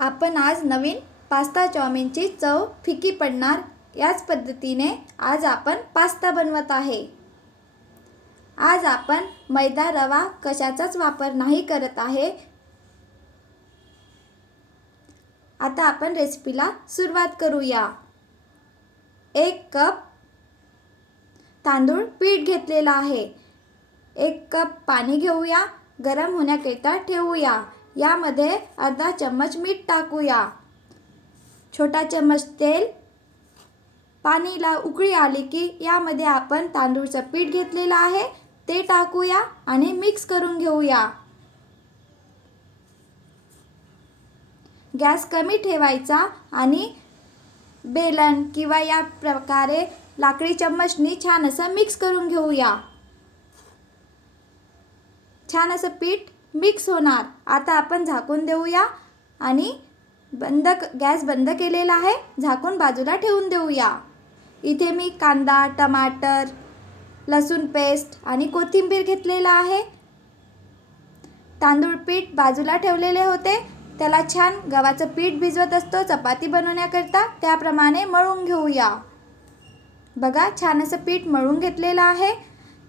आपण आज नवीन पास्ता चाऊमिनची चव फिकी पडणार याच पद्धतीने आज आपण पास्ता बनवत आहे। आज आपण मैदा रवा कशाचाच वापर नाही करत आहे। आता आपण रेसिपीला सुरुवात करूया। 1 कप तांदूळ पीठ घेतलेला आहे। 1 कप पाणी घेऊया, गरम होण्याकरिता ठेवूया। यामध्ये अर्धा चम्मच मीठ टाकूया, छोटा चम्मच तेल। पाणीला उकळी आली की यामध्ये आपण तांदूळचं पीठ घेतलेलं आहे ते टाकूया आणि मिक्स करून घेऊया। गॅस कमी ठेवायचा आणि बेलन किंवा या प्रकारे लाकडी चम्मचनी छान असं मिक्स करून घेऊया। छान असं पीठ मिक्स होणार। आता आपण झाकून देऊया आणि गॅस बंद केलेला आहे। झाकून बाजूला ठेवून देऊया। इथे मी कांदा, टमाटर, लसूण पेस्ट आणि कोथिंबीर घेतलेला आहे। तांदूळ पीठ बाजूला ठेवलेले होते, त्याला छान गव्हाचं पीठ भिजवत असतो चपाती बनवण्याकरता, त्याप्रमाणे मळून घेऊया। बघा छान असं पीठ मळून घेतलेलं आहे।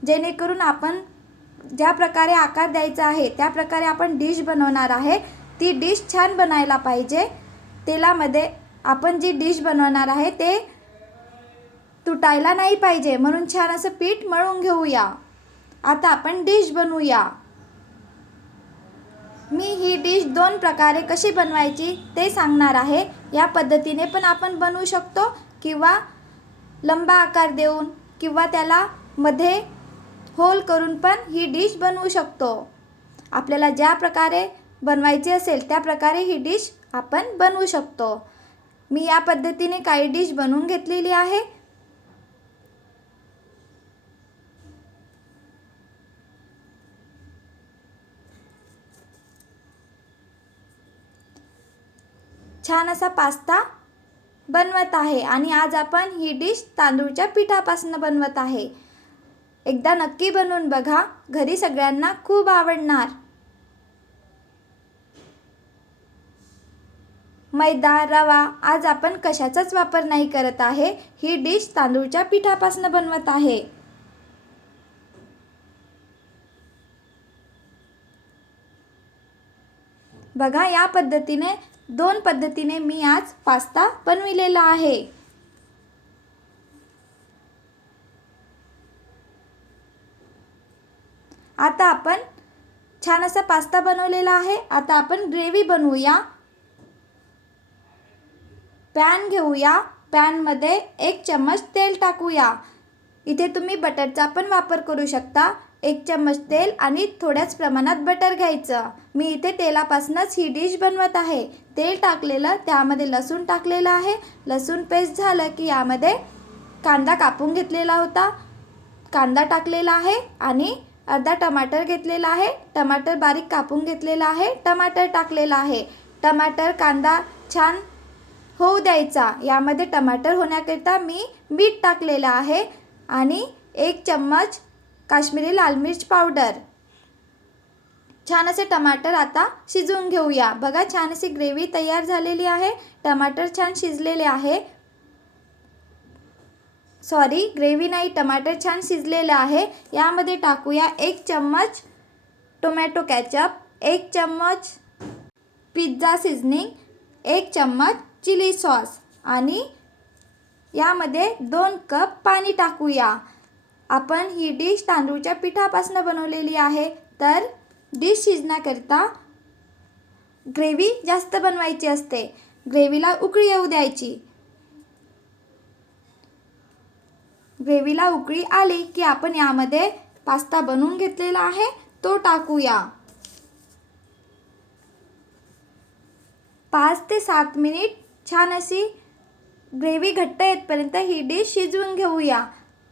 जेणेकरून आपण ज्या प्रकारे आकार द्यायचा आहे त्या प्रकारे आपण डिश बनवणार आहे। ती डिश छान बनायला पाहिजे। तेलामध्ये आपण जी डिश बनवणार आहे ते तुटायला नाही पाहिजे, म्हणून छान असं पीठ मळून घेऊया। आता आपण डिश बनवूया। मी ही डिश 2 प्रकारे कशी बनवायची ते सांगणार आहे। या पद्धतीने पण आपण बनवू शकतो किंवा लंबा आकार देऊन किंवा त्याला मध्ये होल करून पण ही डिश बनवू शकतो। आपल्याला ज्या प्रकारे बनवायची असेल त्या प्रकारे ही डिश आपण बनवू शकतो। मी या पद्धतीने काही डिश बनवून घेतलेली आहे। छान असा पास्ता बनवत आहे आणि आज आपण ही डिश तांदूळच्या पिठापासून बनवत आहे। एकदा नक्की बनवून बघा, घरी सगळ्यांना खूप आवडणार। मैदा रवा आज आपण कशाचाच वापर नाही करत आहे। ही डिश तांदूळच्या पिठापासून बनवत आहे। बघा या पद्धतीने 2 पद्धतीने मी आज पास्ता बनविलेला आहे। आता आपण छान असा पास्ता बनवलेला आहे। आता आपण ग्रेव्ही बनवूया। पॅन घेऊया, पॅनमध्ये 1 चम्मच तेल टाकूया। इथे तुम्ही बटरचा पण वापर करू शकता। 1 चम्मच तेल आणि थोड्याच प्रमाणात बटर घ्यायचं। मी इथे तेलापासूनच ही डिश बनवत आहे। तेल टाकलेलं, त्यामध्ये लसूण टाकलेलं आहे। लसूण पेस्ट झालं की यामध्ये कांदा कापून घेतलेला होता, कांदा टाकलेला आहे आणि अर्धा टमाटर घेतलेला आहे। टमाटर बारीक कापून घेतलेला आहे, टमाटर टाकलेला आहे। टमाटर कांदा छान होऊ द्यायचा। यामध्ये टमाटर होण्याकरिता मी मीठ टाकलेलं आहे आणि 1 चम्मच काश्मीरी लाल मिर्च पावडर। छान असे टमाटर आता शिजवून घेऊया। बघा छान अशी ग्रेव्ही तयार झालेली आहे। टमाटर छान शिजलेले आहे। सॉरी, ग्रेव्ही नाही, टमाटर छान शिजलेलं आहे। यामध्ये टाकूया 1 चम्मच टोमॅटो केचप, 1 चम्मच पिझ्झा सीझनिंग, 1 चम्मच चिली सॉस आणि यामध्ये 2 कप पाणी टाकूया। आपण ही डिश तांदूळच्या पिठापासून बनवलेली आहे, तर डिश शिजण्याकरिता ग्रेव्ही जास्त बनवायची असते। ग्रेव्हीला उकळी येऊ द्यायची। ग्रेव्हीला उकळी आली की आपण यामध्ये पास्ता बनवून घेतलेला आहे तो टाकूया। 5 ते 7 मिनिट छान अशी ग्रेव्ही घट्ट येतपर्यंत ही डिश शिजवून घेऊया।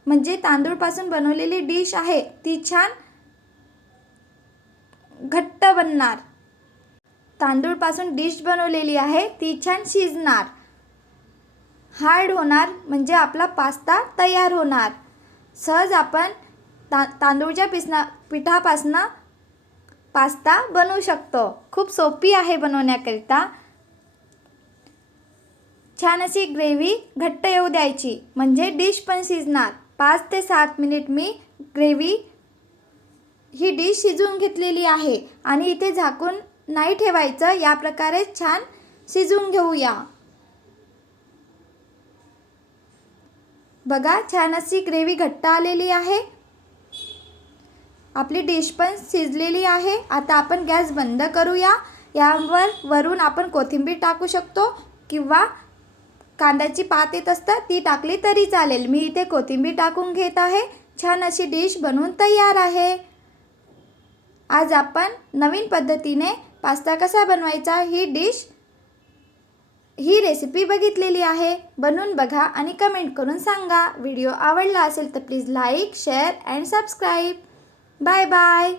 म्हणजे तांदूळपासून बनवलेली डिश आहे ती छान घट्ट बनणार। तांदूळपासून डिश बनवलेली आहे ती छान शिजणार, हार्ड होणार, म्हणजे आपला पास्ता तयार होणार। सहज आपण तांदूळच्या पिठापासून पास्ता बनवू शकतो। खूप सोपी आहे बनवण्याकरिता। छान अशी ग्रेव्ही घट्ट येऊ द्यायची, म्हणजे डिश पण शिजणार. 5 ते 7 मिनिट मी ही डिश शिजवून घेतलेली आहे आणि इथे झाकून नाही ठेवायचं. या प्रकारे छान शिजवून घेऊया. बघा, छान अशी ग्रेव्ही घट्ट आलेली आहे. आपली डिश पण शिजलेली आहे. आता आपण गॅस बंद करूया. यावर वरून आपण कोथिंबीर टाकू शकतो किंवा कांद्याची पात येत असतात ती टाकली तरी चालेल. मी इथे कोथिंबीर टाकून घेत आहे. छान अशी डिश बनवून तयार आहे. आज आपण नवीन पद्धतीने पास्ता कसा बनवायचा ही रेसिपी बघितलेली आहे. बनवून बघा आणि कमेंट करून सांगा. व्हिडिओ आवडला असेल तर please like, share and subscribe. Bye bye.